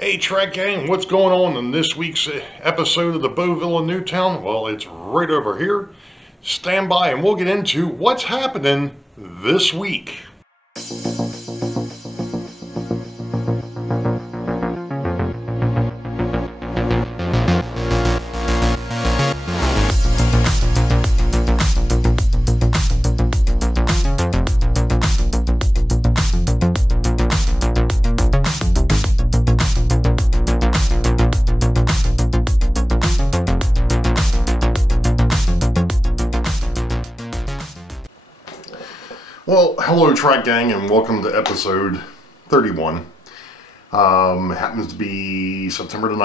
Hey Track Gang, what's going on in this week's episode of the Boeville in Newtown? Well, it's right over here. Stand by and we'll get into what's happening this week. Well, hello Track Gang and welcome to episode 31. Happens to be October the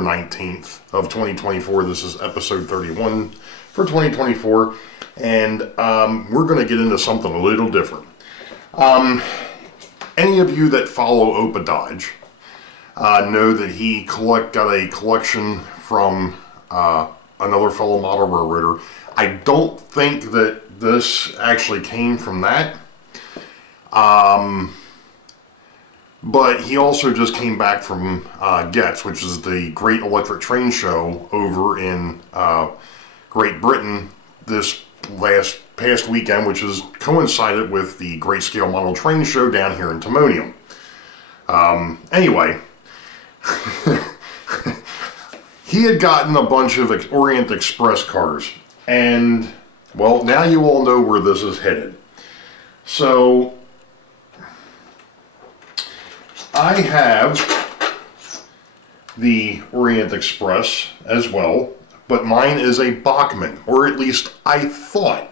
19th of 2024. This is episode 31 for 2024, and we're going to get into something a little different. Any of you that follow Opa Dodge know that he got a collection from another fellow model railroader. I don't think that this actually came from that, but he also just came back from Getz, which is the Great Electric Train Show over in Great Britain this past weekend, which has coincided with the Great Scale Model Train Show down here in Timonium. Anyway, he had gotten a bunch of Orient Express cars, and well, now you all know where this is headed. So, I have the Orient Express as well, but mine is a Bachmann, or at least I thought.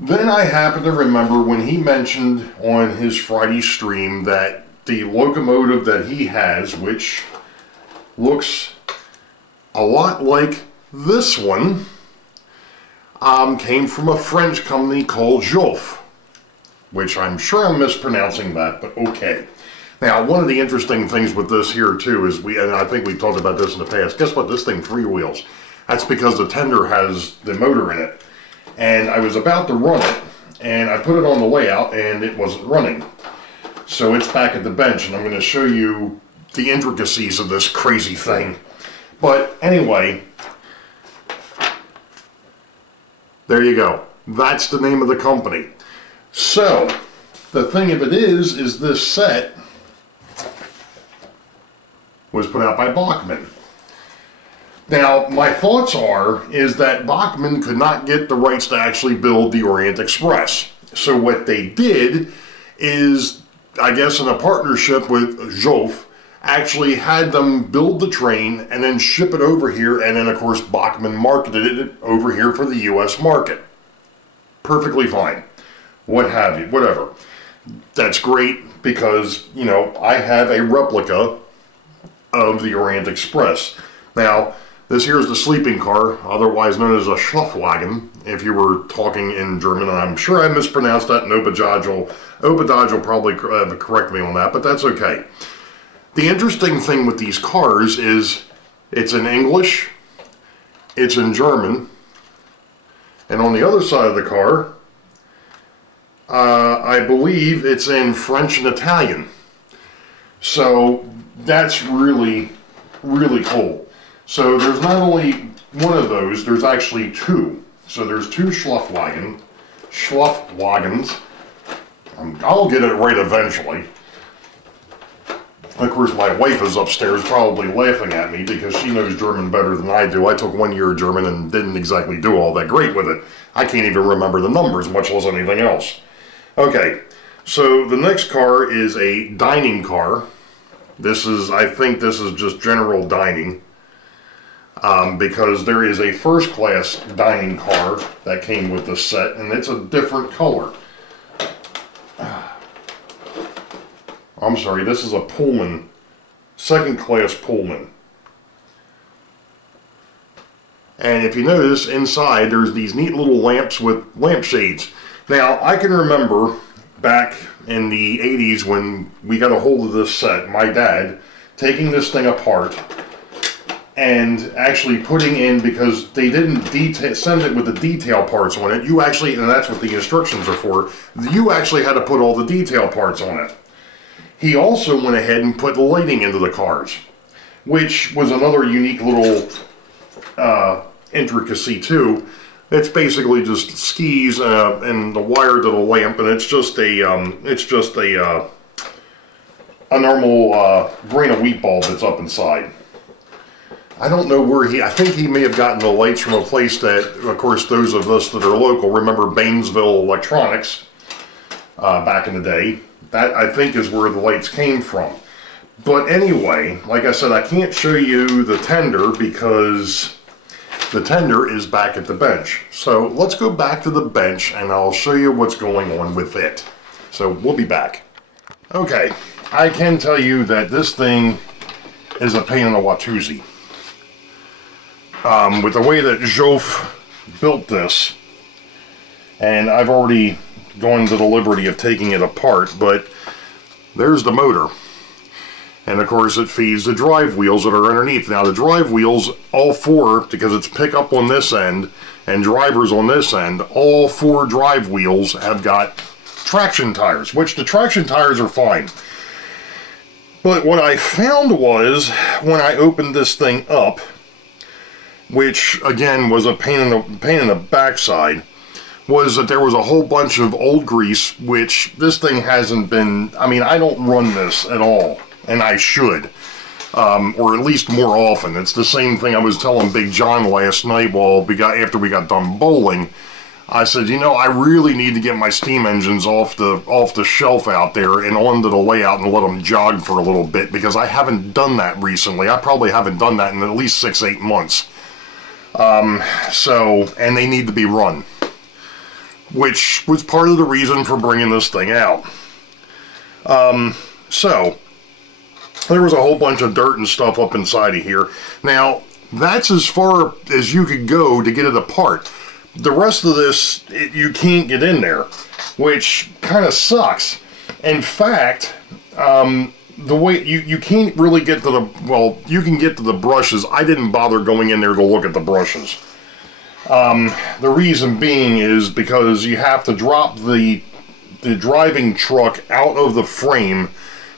Then I happened to remember when he mentioned on his Friday stream that the locomotive that he has, which looks a lot like this one, came from a French company called Jouef, which I'm sure I'm mispronouncing that, but okay. Now, one of the interesting things with this here too is and I think we talked about this in the past, guess what, this thing freewheels. That's because the tender has the motor in it. And I was about to run it, and I put it on the layout, and it wasn't running. So it's back at the bench, and I'm going to show you the intricacies of this crazy thing. But anyway, there you go. That's the name of the company. So, the thing of it is this set was put out by Bachmann. Now, my thoughts is that Bachmann could not get the rights to actually build the Orient Express. So what they did is, I guess in a partnership with Jouef, actually had them build the train and then ship it over here, and then of course Bachmann marketed it over here for the US market. Perfectly fine. What have you, whatever. That's great because, you know, I have a replica of the Orient Express. Now, this here is the sleeping car, otherwise known as a Schlafwagen, if you were talking in German, and I'm sure I mispronounced that, and Opa Dodge will probably correct me on that, but that's okay. The interesting thing with these cars is it's in English, it's in German, and on the other side of the car, I believe it's in French and Italian. So that's really, really cool. So there's not only one of those, there's actually two. So there's two Schlafwagens. I'll get it right eventually. Of course, my wife is upstairs probably laughing at me because she knows German better than I do. I took 1 year of German and didn't exactly do all that great with it. I can't even remember the numbers, much less anything else. Okay, so the next car is a dining car. I think this is just general dining. Because there is a first class dining car that came with the set, and it's a different color. I'm sorry, this is a Pullman, second class Pullman. And if you notice, inside there's these neat little lamps with lampshades. Now, I can remember back in the 80s when we got a hold of this set, my dad taking this thing apart and actually putting in, because they didn't send it with the detail parts on it, you actually, and that's what the instructions are for, you actually had to put all the detail parts on it. He also went ahead and put lighting into the cars, which was another unique little intricacy too. It's basically just skis and the wire to the lamp, and it's just a normal grain of wheat bulb that's up inside. I don't know where I think he may have gotten the lights from a place that, of course, those of us that are local remember Boeville Electronics back in the day. That, I think, is where the lights came from. But anyway, like I said, I can't show you the tender because the tender is back at the bench. So let's go back to the bench and I'll show you what's going on with it. So we'll be back. Okay, I can tell you that this thing is a pain in the Watusi. With the way that Jouef built this, and I've already gone to the liberty of taking it apart, but there's the motor. And of course it feeds the drive wheels that are underneath. Now the drive wheels, all four, because it's pickup on this end and drivers on this end, all four drive wheels have got traction tires, which the traction tires are fine. But what I found was, when I opened this thing up, which again was a pain in the backside, was that there was a whole bunch of old grease, which this thing hasn't been, I mean, I don't run this at all, and I should, or at least more often. It's the same thing I was telling Big John last night after we got done bowling. I said, you know, I really need to get my steam engines off the shelf out there and onto the layout and let them jog for a little bit, because I haven't done that recently. I probably haven't done that in at least 6-8 months. And they need to be run, which was part of the reason for bringing this thing out. So there was a whole bunch of dirt and stuff up inside of here. Now, that's as far as you could go to get it apart. The rest of this, you can't get in there, which kind of sucks. In fact, the way you can't really get to the, well, you can get to the brushes. I didn't bother going in there to look at the brushes. The reason being is because you have to drop the driving truck out of the frame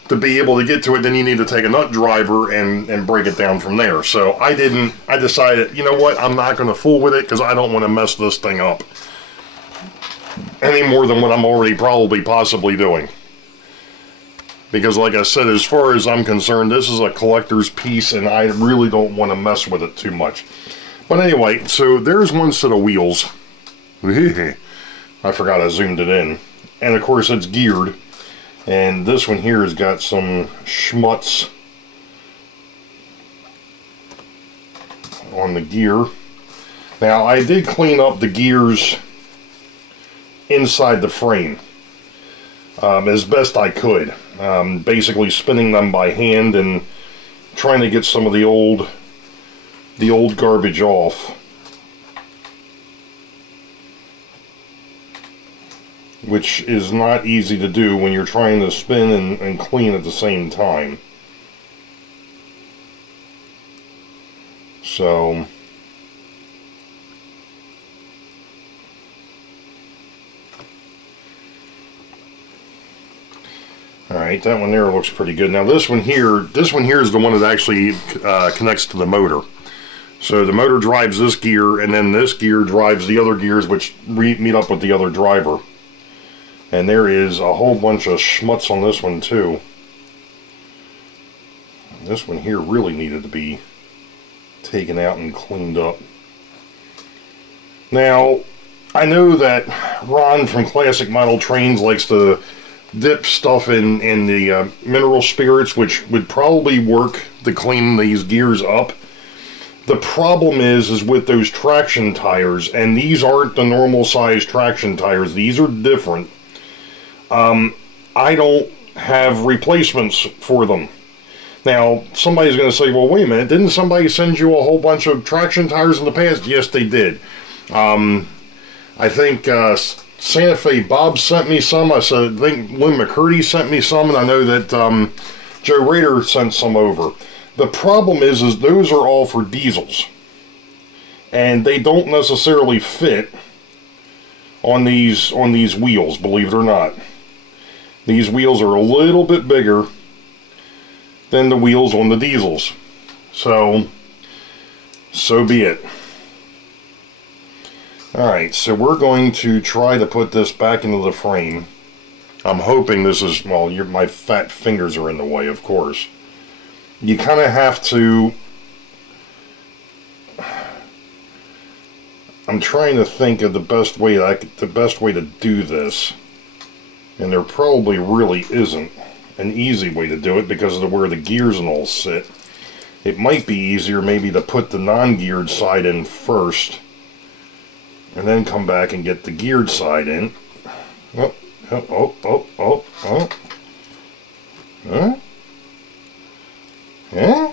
to be able to get to it. Then you need to take a nut driver and break it down from there. So I decided, you know what, I'm not going to fool with it, because I don't want to mess this thing up any more than what I'm already probably possibly doing. Because like I said, as far as I'm concerned, this is a collector's piece and I really don't want to mess with it too much. But anyway, so there's one set of wheels. I forgot I zoomed it in. And of course it's geared. And this one here has got some schmutz on the gear. Now I did clean up the gears inside the frame as best I could. Basically spinning them by hand and trying to get some of the old garbage off, which is not easy to do when you're trying to spin and clean at the same time. So alright, that one there looks pretty good. Now this one here is the one that actually connects to the motor. So the motor drives this gear, and then this gear drives the other gears, which meet up with the other driver. And there is a whole bunch of schmutz on this one too. This one here really needed to be taken out and cleaned up. Now, I know that Ron from Classic Model Trains likes to dip stuff in the mineral spirits, which would probably work to clean these gears up. The problem is with those traction tires, and these aren't the normal size traction tires, these are different. I don't have replacements for them. Now, somebody's going to say, well, wait a minute, didn't somebody send you a whole bunch of traction tires in the past? Yes, they did. I think Santa Fe Bob sent me some. I think Lynn McCurdy sent me some, and I know that Joe Rader sent some over. The problem is those are all for diesels, and they don't necessarily fit on these wheels, believe it or not. These wheels are a little bit bigger than the wheels on the diesels. So be it. Alright, so we're going to try to put this back into the frame. I'm hoping this is, well, my fat fingers are in the way, of course. You kind of have to... I'm trying to think of the best way to do this. And there probably really isn't an easy way to do it because of where the gears and all sit. It might be easier maybe to put the non-geared side in first and then come back and get the geared side in. Oh, oh, oh, oh, oh. Huh? Yeah?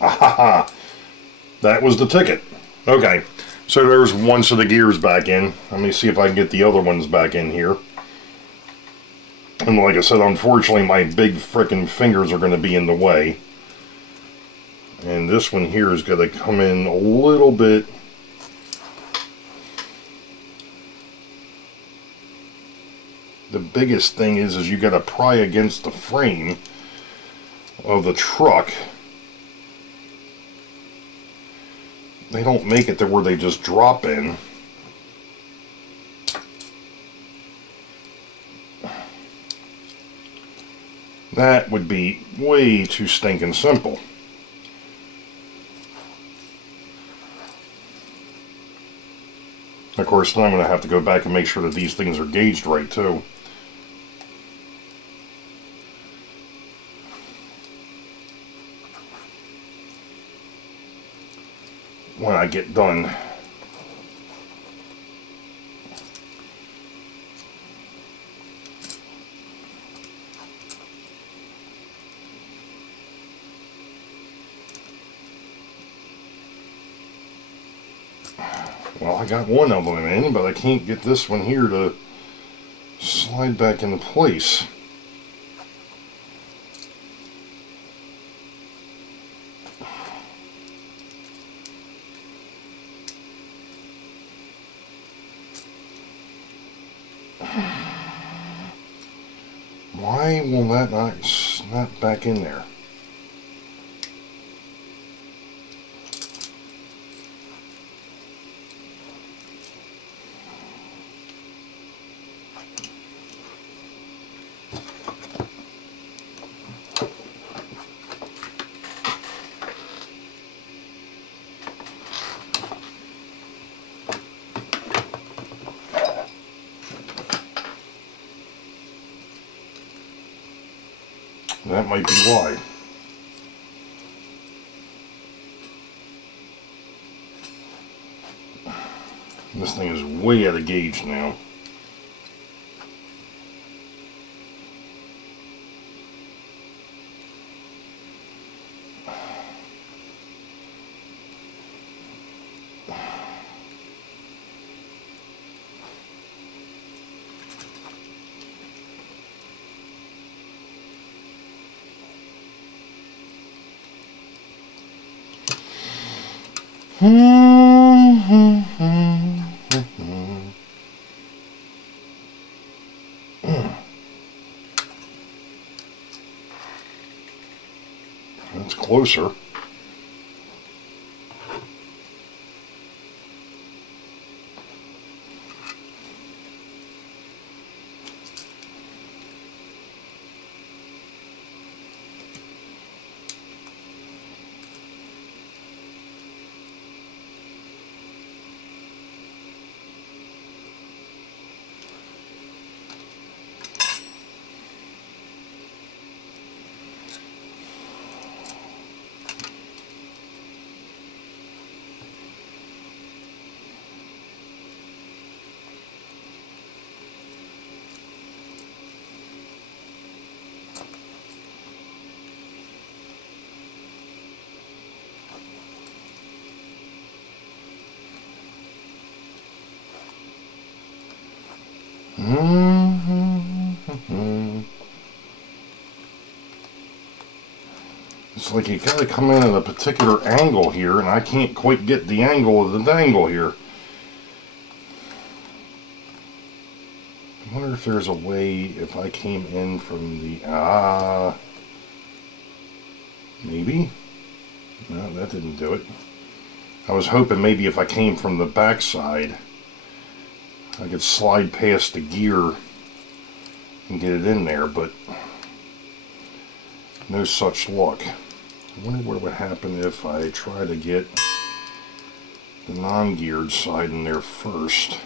Ahaha! That was the ticket. Okay, so there's one set of gears back in. Let me see if I can get the other ones back in here. And like I said, unfortunately my big frickin' fingers are going to be in the way. And this one here is going to come in a little bit. The biggest thing is you got to pry against the frame of the truck. They don't make it to where they just drop in. That would be way too stinking simple. Of course, then I'm going to have to go back and make sure that these things are gauged right, too. When I get done. Well, I got one of them in, but I can't get this one here to slide back into place. Why will that not snap back in there? That might be why. This thing is way out of gauge now. That's closer. It's like you gotta come in at a particular angle here, and I can't quite get the angle of the dangle here. I wonder if there's a way if I came in from the... maybe? No, that didn't do it. I was hoping maybe if I came from the back side, I could slide past the gear and get it in there, but no such luck. I wonder what would happen if I try to get the non-geared side in there first.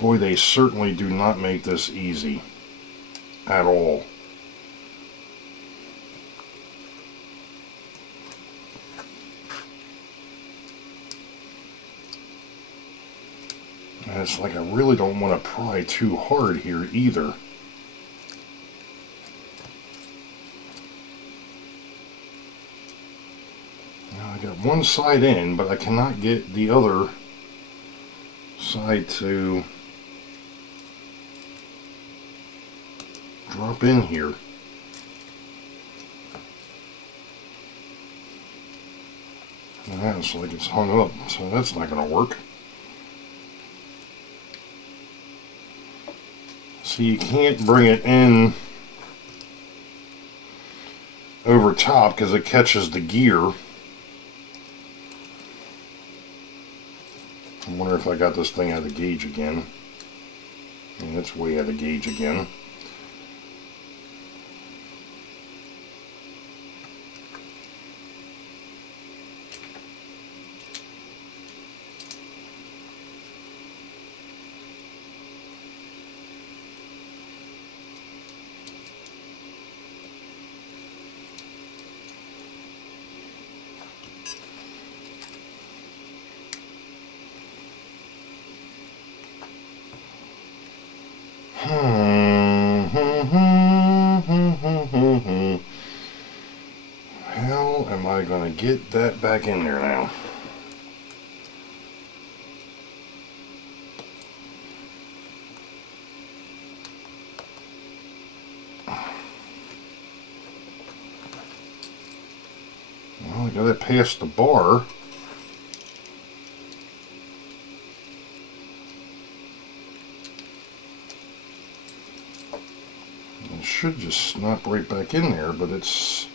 Boy, they certainly do not make this easy at all. And it's like I really don't want to pry too hard here either. Now I got one side in, but I cannot get the other side to drop in here. And that's like it's hung up, so that's not going to work. So you can't bring it in over top because it catches the gear. I wonder if I got this thing out of gauge again. And it's way out of gauge again. How am I going to get that back in there now? Well, I got it past the bar. It should just snap right back in there, but it's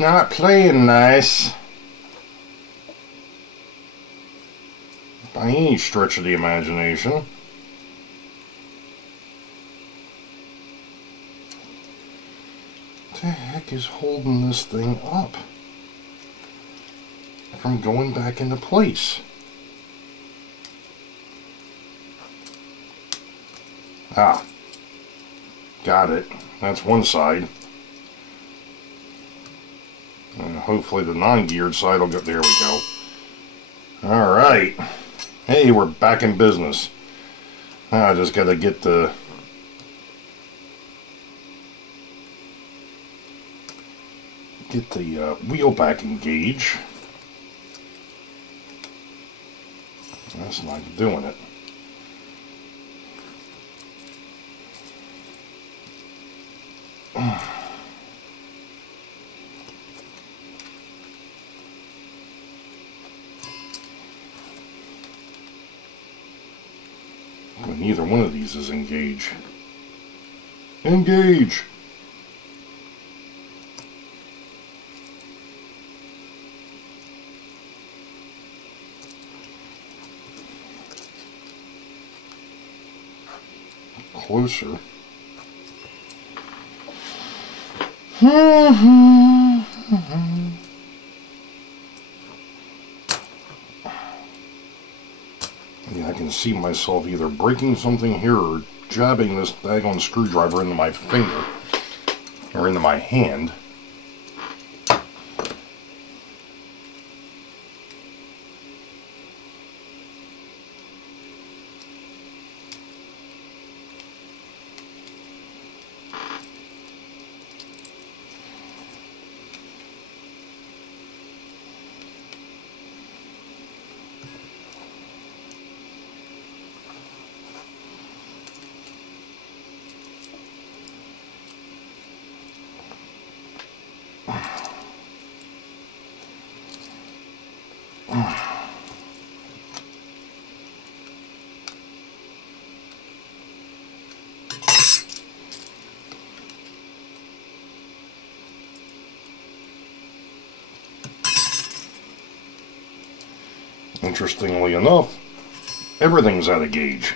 not playing nice by any stretch of the imagination. What the heck is holding this thing up from going back into place? Ah, got it. That's one side. And hopefully the non-geared side will get, there we go. Alright. Hey, we're back in business. Now I just gotta get the wheel back engaged. That's not doing it. But neither one of these is engaged. Engage! Closer. Yeah, I can see myself either breaking something here or jabbing this daggone screwdriver into my finger or into my hand. Interestingly enough, everything's out of gauge.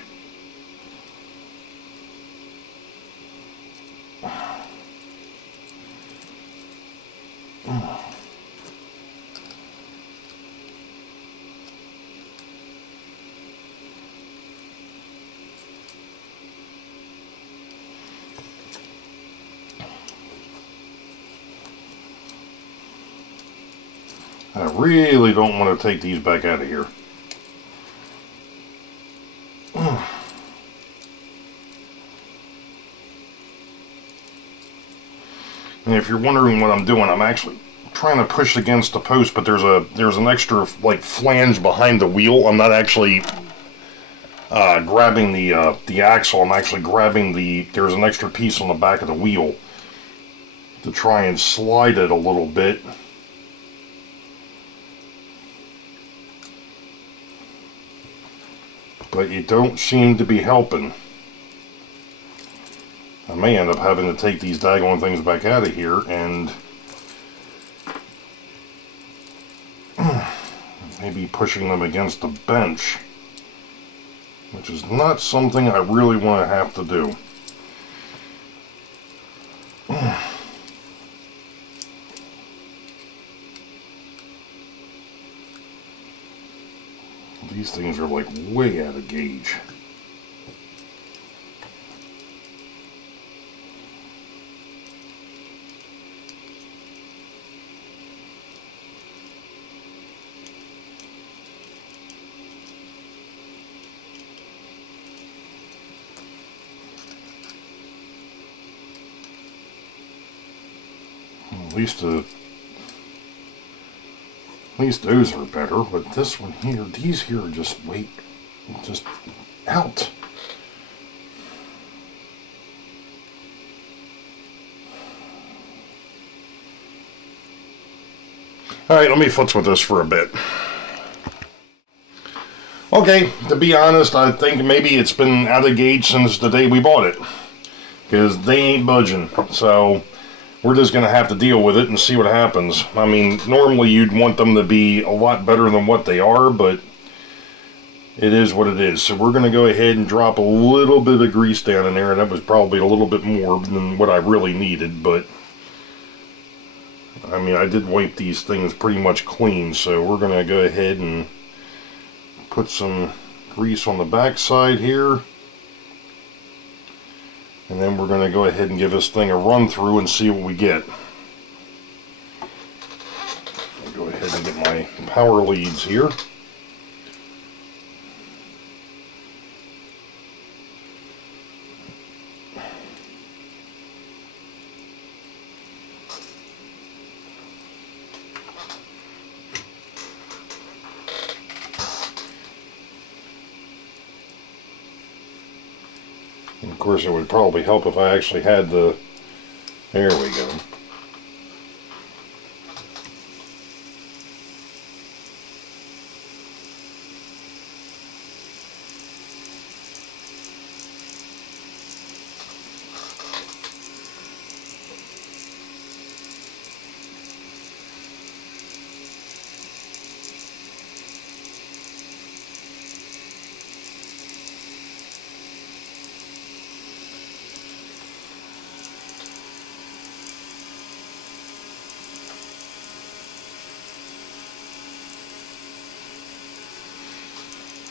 I really don't want to take these back out of here. And if you're wondering what I'm doing, I'm actually trying to push against the post, but there's an extra like flange behind the wheel. I'm not actually grabbing the axle. I'm actually grabbing there's an extra piece on the back of the wheel to try and slide it a little bit. But you don't seem to be helping. I may end up having to take these daggone things back out of here and maybe pushing them against the bench, which is not something I really want to have to do. These things are like way out of gauge. At least those are better, but this one here, these here are just out. Alright, let me futz with this for a bit. Okay, to be honest, I think maybe it's been out of gauge since the day we bought it, because they ain't budging, so we're just going to have to deal with it and see what happens. I mean, normally you'd want them to be a lot better than what they are, but it is what it is. So we're going to go ahead and drop a little bit of grease down in there, and that was probably a little bit more than what I really needed, but I mean, I did wipe these things pretty much clean, so we're going to go ahead and put some grease on the back side here. And then we're going to go ahead and give this thing a run through and see what we get. I'll go ahead and get my power leads here. And of course, it would probably help if I actually had the... There we go.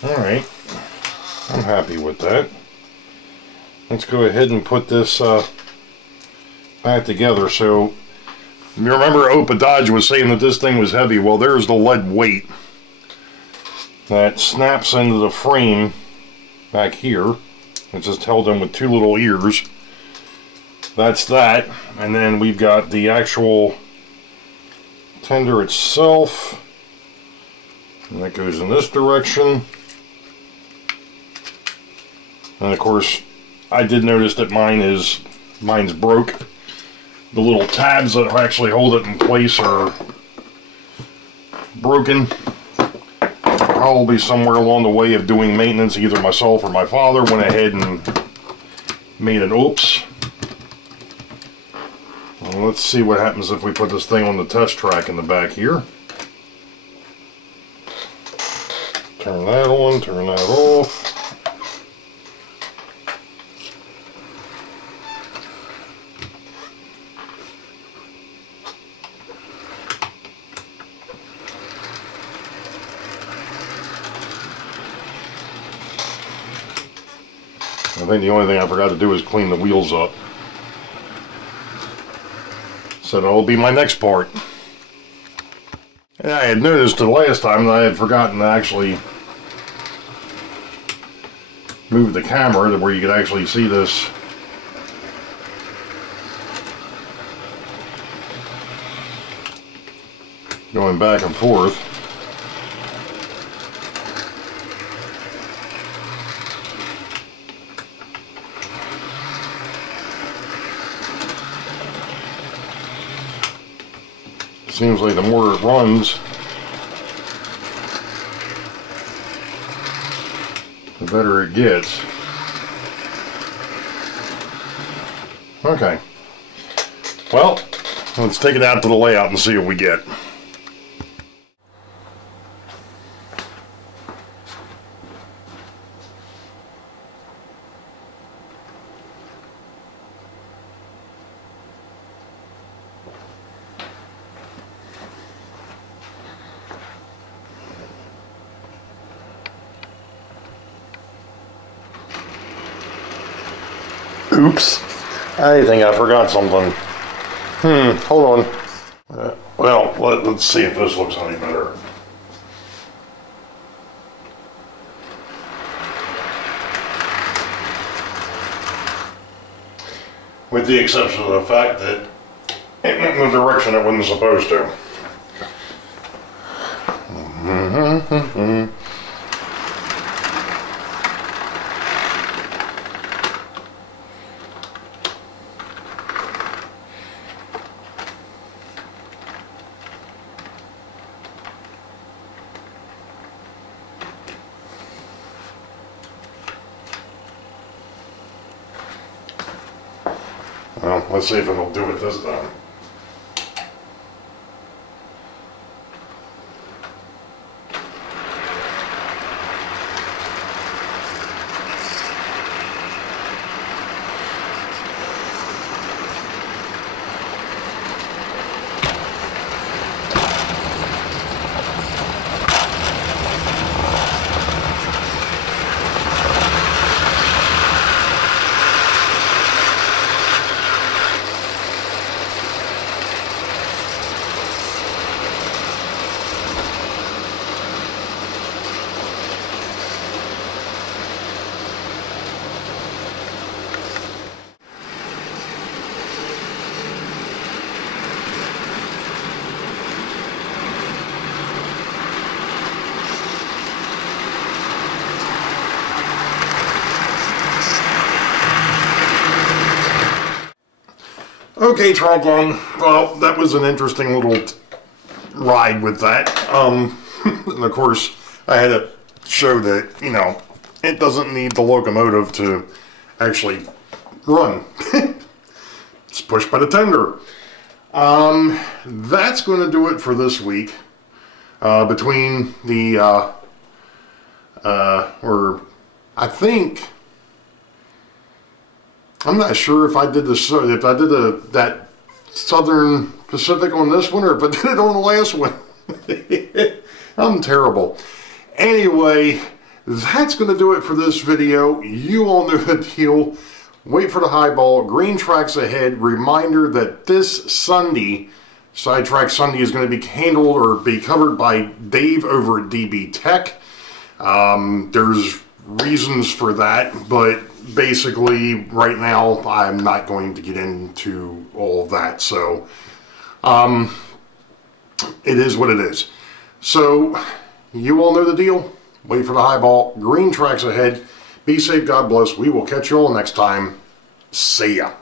Alright, I'm happy with that. Let's go ahead and put this back together. So, you remember Opa Dodge was saying that this thing was heavy. Well, there's the lead weight that snaps into the frame back here. It's just held in with two little ears. That's that. And then we've got the actual tender itself. And that goes in this direction. And of course, I did notice that mine's broke. The little tabs that actually hold it in place are broken. Probably somewhere along the way of doing maintenance, either myself or my father went ahead and made an oops. Well, let's see what happens if we put this thing on the test track in the back here. Turn that on, turn that off. I think the only thing I forgot to do is clean the wheels up. So that'll be my next part. And I had noticed the last time that I had forgotten to actually move the camera to where you could actually see this. Going back and forth. Seems like the more it runs, the better it gets. Okay. Well, let's take it out to the layout and see what we get. Oops, I think I forgot something. Hold on. Well, let's see if this looks any better. With the exception of the fact that it went in the direction it wasn't supposed to. Well, let's see if it'll do it this time. Okay, Trollclone. Well, that was an interesting little ride with that. And of course, I had to show that, you know, it doesn't need the locomotive to actually run. It's pushed by the tender. That's going to do it for this week. Between the, I think, I'm not sure if I did that Southern Pacific on this one or if I did it on the last one. I'm terrible. Anyway, that's going to do it for this video. You all know the deal. Wait for the highball. Green tracks ahead. Reminder that this Sunday, Sidetrack Sunday, is going to be handled or be covered by Dave over at DB Tech. There's reasons for that, but basically right now I'm not going to get into all of that, so it is what it is. So you all know the deal. Wait for the highball. Green tracks ahead. Be safe. God bless. We will catch you all next time. See ya.